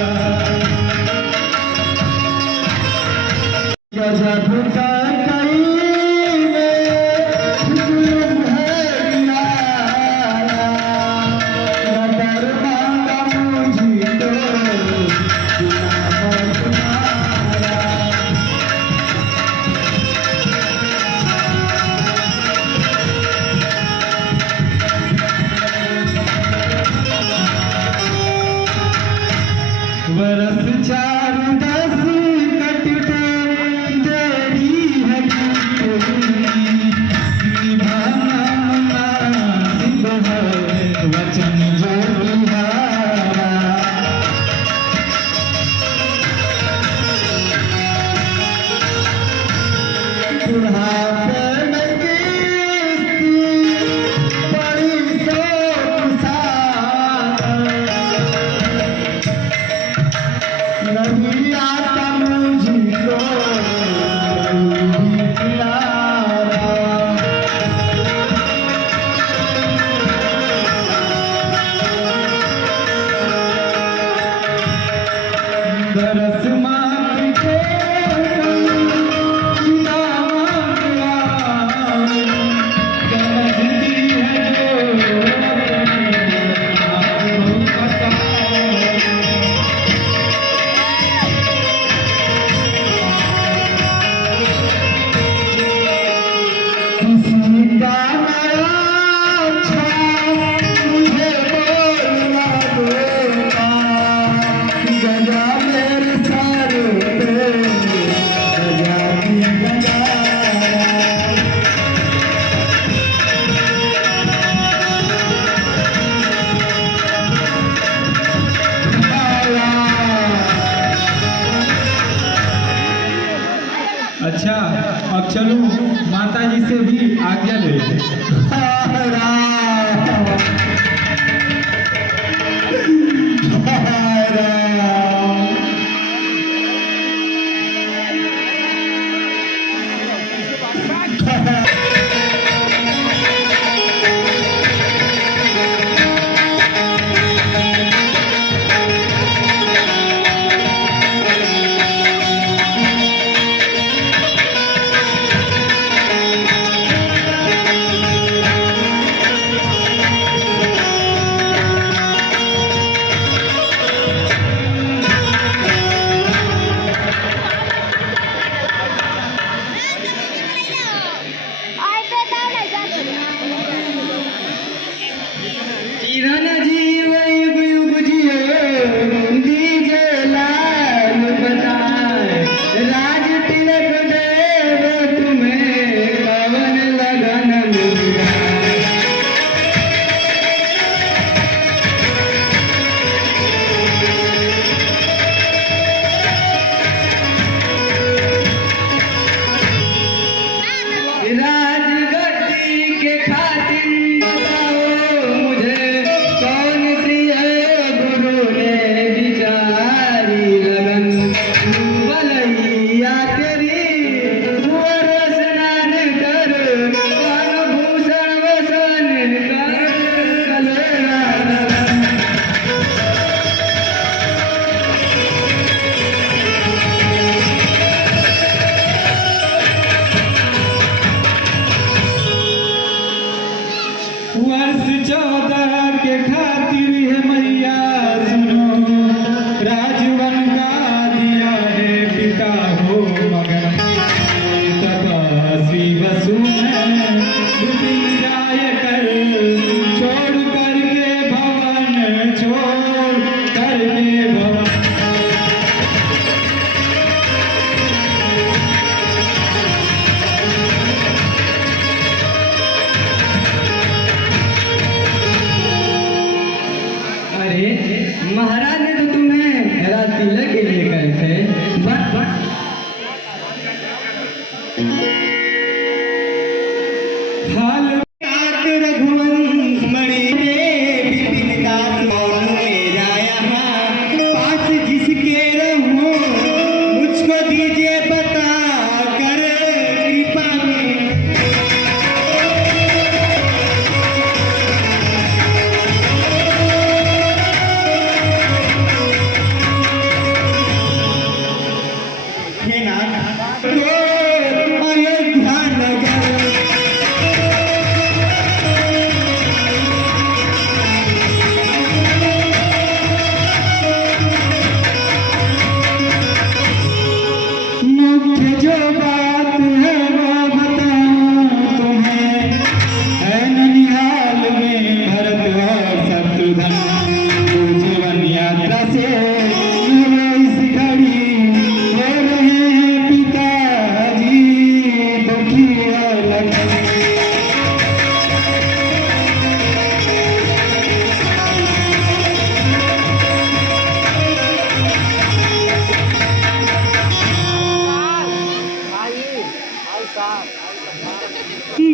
गजब का कई में जुल्म है न्यारा, नगर मांगा मुझको बरस 4-10 कटते देरी है निभाना मुनासिब है वचन जो तुम्हारा। बुढ़ापे में किस्ती बड़ी नहीं आता मुझको दरस मात को समझती है गजा मेरे सर पे अच्छा अब चलो माता जी से भी आज्ञा ले लो। किरण जीव युग युग जियो दीजे लाल बताए राज तिलक देव तुम्हें कवन लगन मिला। राजगद्दी के खातिर बताओ मुझे कौन सी है गुरु ने बिचारी लगन। बलैया तेरी कुंवर स्नान कर कान भूषण वसन कर कलेरा लगन। वर्ष 14 के खातिर है मैया सुनो राजवन का दिया है पिता हो मगर तपस्वी वसु में बिपिन जाय कर छोड़ करके भवन छोड़ करके भवन। अरे महाराज ने तो तुम्हें राज तिलक के लिए कहे थे। बट हाल रघुवंश मणि विपिन दास मौन मेरा यहाँ पास जिसके रहूं मुझको दीजिए बता कर कृपा में। हे नाथ अयोध्या नगर मुख्य जो बात है वो बताऊं तुम्हें है ननिहाल में भरत और शत्रुघ्न दो जीवन यात्रा से मेरे इस घड़ी हो रहे हैं पिताजी दुखी और लखन।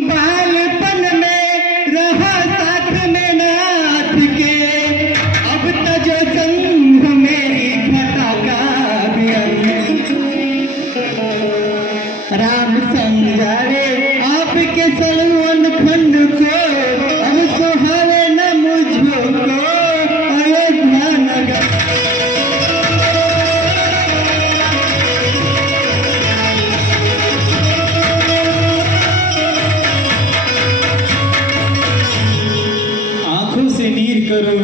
बालपन में रहा साथ में नाथ के अब तजो संग मेरी खता का राम समझावे आपके सलवन खंड को अब सुहावे न मुझको अयोध्या नगर। आंखों से नीर करो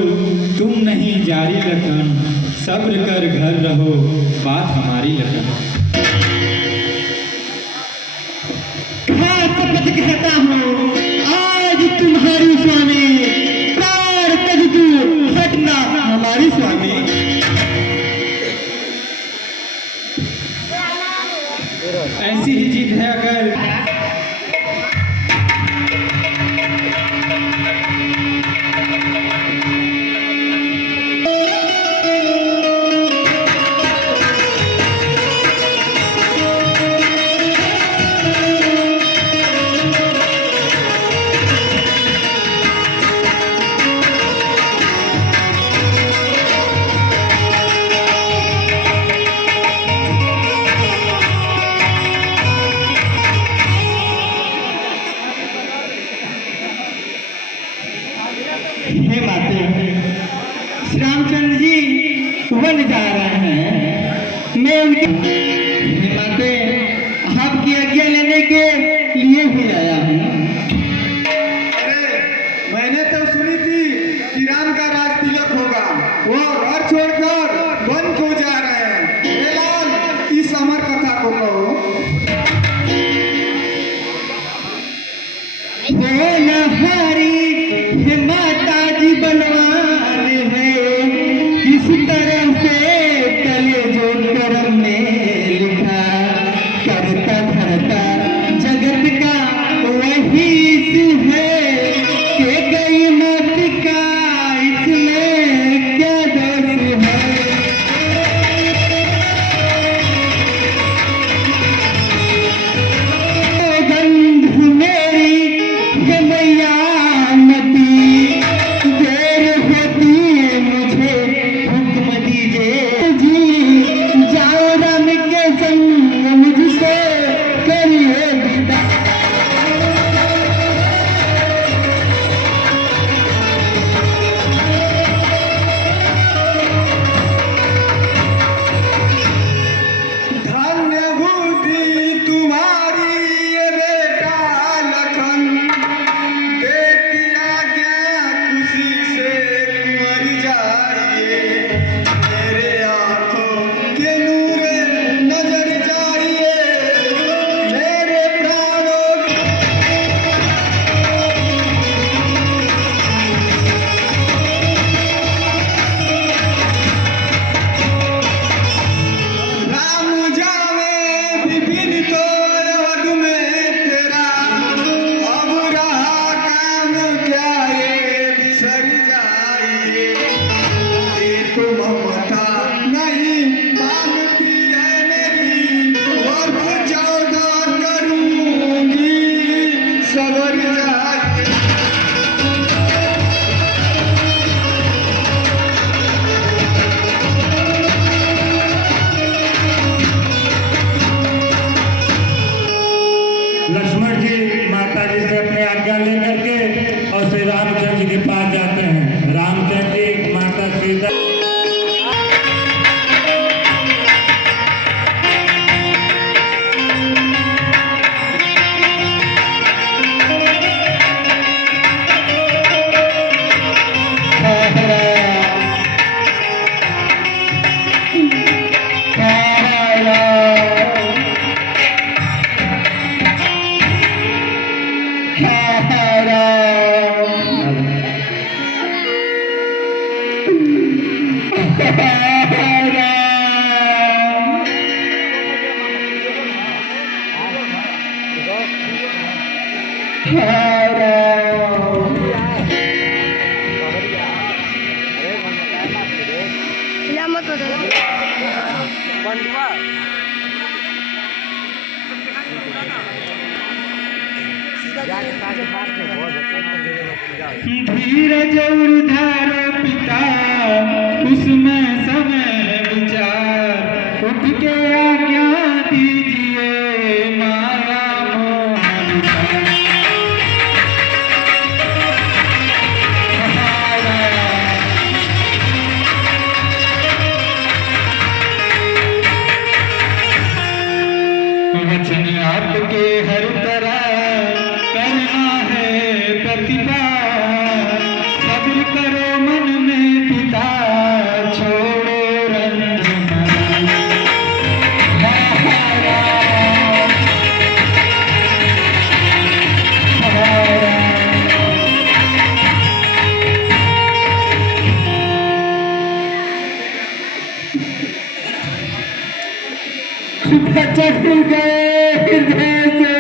तुम नहीं जारी लखन सब्र कर घर रहो बात हमारी लखन। मैं शपथ कहता हूँ आज तुम्हारी स्वामी प्राण तज तू हटना हमारी स्वामी। ऐसी ही जिद है अगर ये उनकी माते आपकी आज्ञा लेने के लिए ही आया हूँ। अरे मैंने तो सुनी थी कि राम का राज तिलक होगा, वो घर छोड़कर वन को जा रहे हैं। हे लाल, इस अमर कथा को कहो। वो नहारी है माता जी बलवान है, किस तरह से तले जो करम में लिखा, करता धरता जगत का वही है, के गई मत का इसमें क्या दोष है। गंध मेरी है मैया मती, देर होती है मुझे हुक्म दीजिए जी, जाओ राम के संग मुझको करिए विदा। धन्य बुद्धि तुम्हारी ये बेटा लखन, देती आज्ञा खुशी से मर जाइए, मेरे आंखों के नूरे नजर जाइए, मेरे प्राणों राम जावे विपिन तो अवध में तेरा, अब रहा काम क्या ये बिसर जाइए, ये तो ममता नहीं मानती है मेरी, वर्ष 14 करूंगी सवर जाइए। लक्ष्मण जी माता जी से अपने आज्ञा लेकर के और श्री रामचंद्र जी के पास जाते हैं। रामचंद्र जी माता सीता धीरज और धारो पिता, उसमें समय विचार, उठ के आज्ञा दीजिए माया मोह मिटा। वचन आपके हर तरह करना है प्रतिभा, सब्र करो मन में पिता, छोड़ो रंजना। भटक गए हृदय से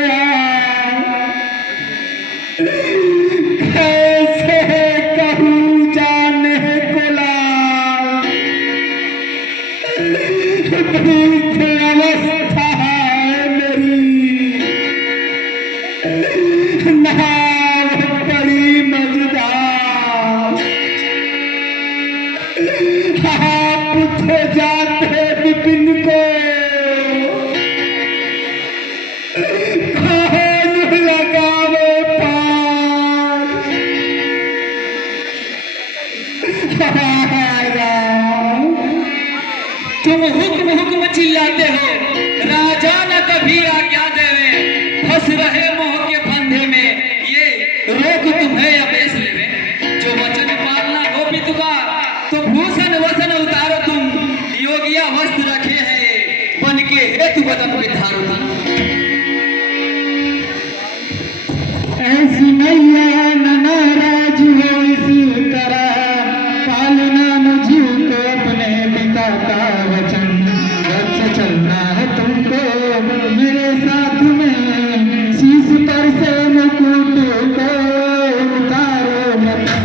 कैसे कहूँ जाने को लाल, वृद्ध अवस्था है मेरी, नाव बड़ी मजेदार, आप उठे जाते विपिन को कौन लगावे पार। तुम हुक्म हुक्म चिल्ला के हेतु बदन में धारू ऐसी मैया न नाराज हो इस तरह, पालना मुझको अपने पिता का वचन, घर से चलना है तुमको मेरे साथ में, शीश पर से मुकुट को उतारो मत।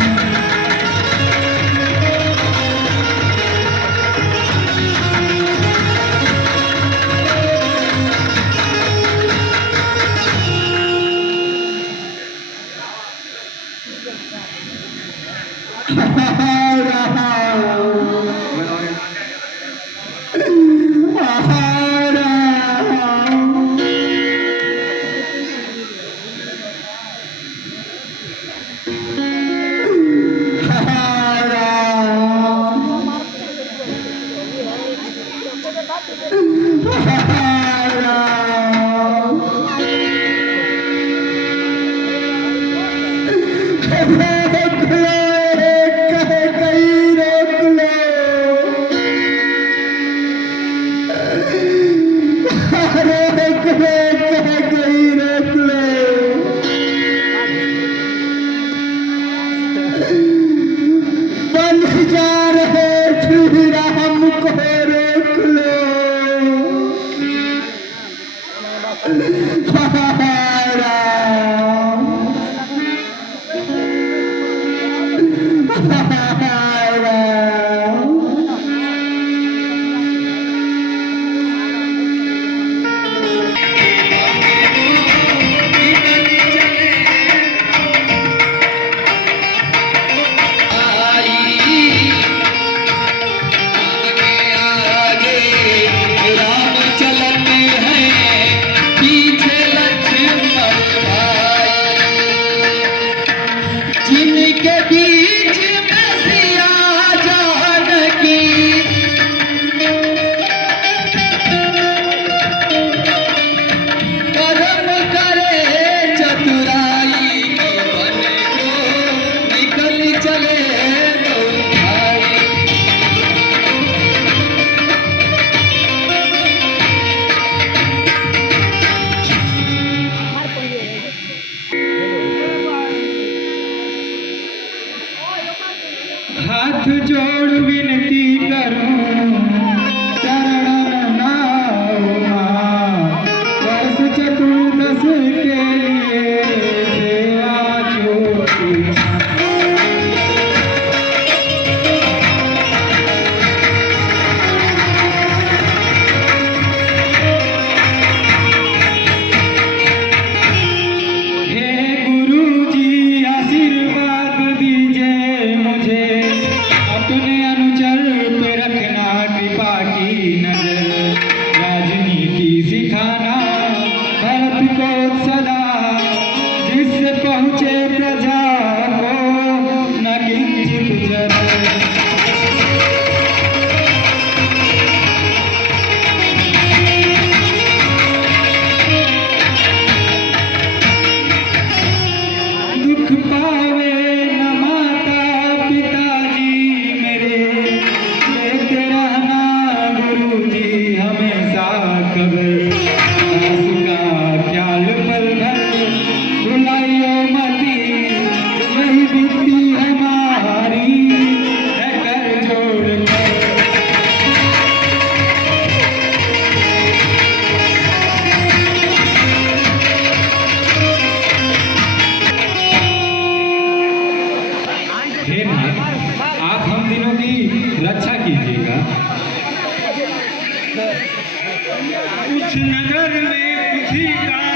हाथ जोड़ विनती करूं शरण नाओ मां, वर्ष चतुर्दश के लिए सेवा छोटी। आप हम तीनों की रक्षा कीजिएगा। उस नगर में खुशी का